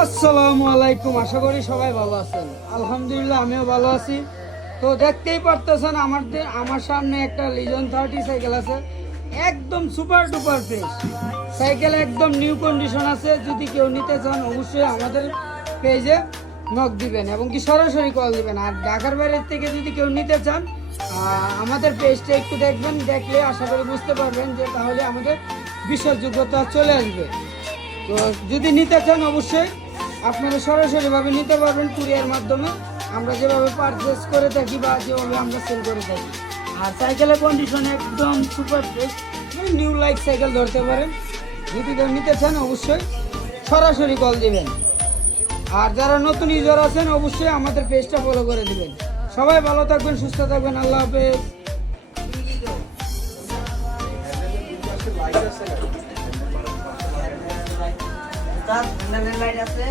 আসসালামু আলাইকুম, আশা করি সবাই ভালো আছেন। আলহামদুলিল্লাহ আমিও ভালো আছি। তো দেখতেই পারতেছেন আমার সামনে একটা লিজন 30 সাইকেল আছে, একদম সুপার ডুপার ফ্রেশ সাইকেল, একদম নিউ কন্ডিশন আছে। যদি কেউ নিতে চান অবশ্যই আমাদের পেজে নক দিবেন এবং কি সরাসরি কল দিবেন। আর ঢাকার বাইরের থেকে যদি কেউ নিতে চান আমাদের পেজটা একটু দেখবেন, দেখলে আশা করি বুঝতে পারবেন যে তাহলে আমাদের বিশ্বাসযোগ্যতা চলে আসবে। তো যদি নিতে চান অবশ্যই আপনারা সরাসরিভাবে নিতে পারবেন কুরিয়ার মাধ্যমে, আমরা যেভাবে পারচেস করে থাকি বা যেভাবে আমরা সেল করে থাকি। আর সাইকেলের কন্ডিশন একদম super fresh, new like cycle ধরতে পারেন। যদি কেউ নিতে চান অবশ্যই সরাসরি কল দিবেন। আর যারা নতুন ইউজার আছেন অবশ্যই আমাদের পেজটা ফলো করে দিবেন। সবাই ভালো থাকবেন, সুস্থ থাকবেন, আল্লাহ হাফেজ। তার লাইট আছে।